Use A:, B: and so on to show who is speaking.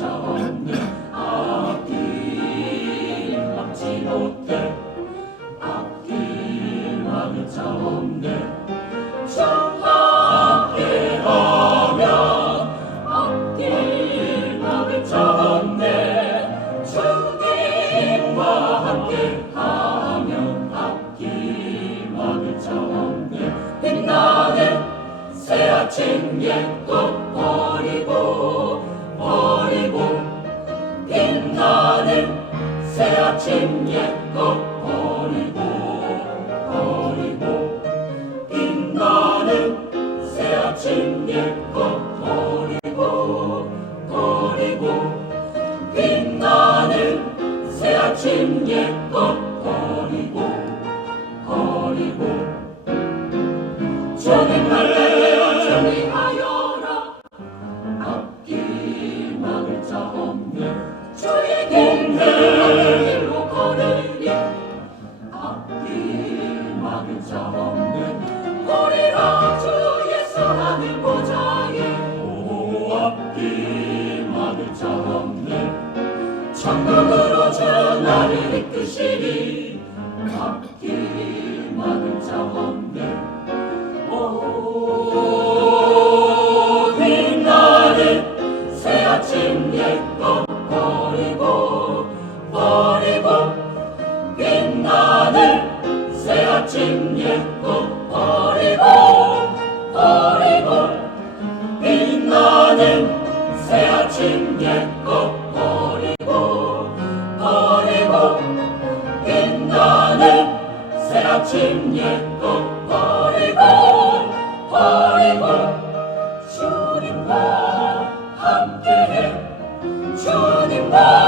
A: 찾아왔네 앞길 막지 못해 앞길만은 차 없네 정확히 하면 앞길만은 차 없네 주님과 함께 하면 앞길만은 차 없네 빛나는 새 아침 예꽃 버리고 아침 옛것 버리고 버리고 빛나는 새 아침 옛것 버리고 버리고 빛나는 새 아침 옛것 버리고 버리고. 주님 할례 막을 자 없네 보리라 주 예수 하늘 보좌에 오 앞길 막을 자 없네 천국으로 주 나를 이끄시리 앞길 막을 자 없네 오 빛나는 새 아침 옛것 아침 옛것 버리고 버리고. 빛나는 새 아침 옛것 버리고 버리고. 빛나는 새 아침 옛것 버리고 버리고. 주님과 함께해 주님과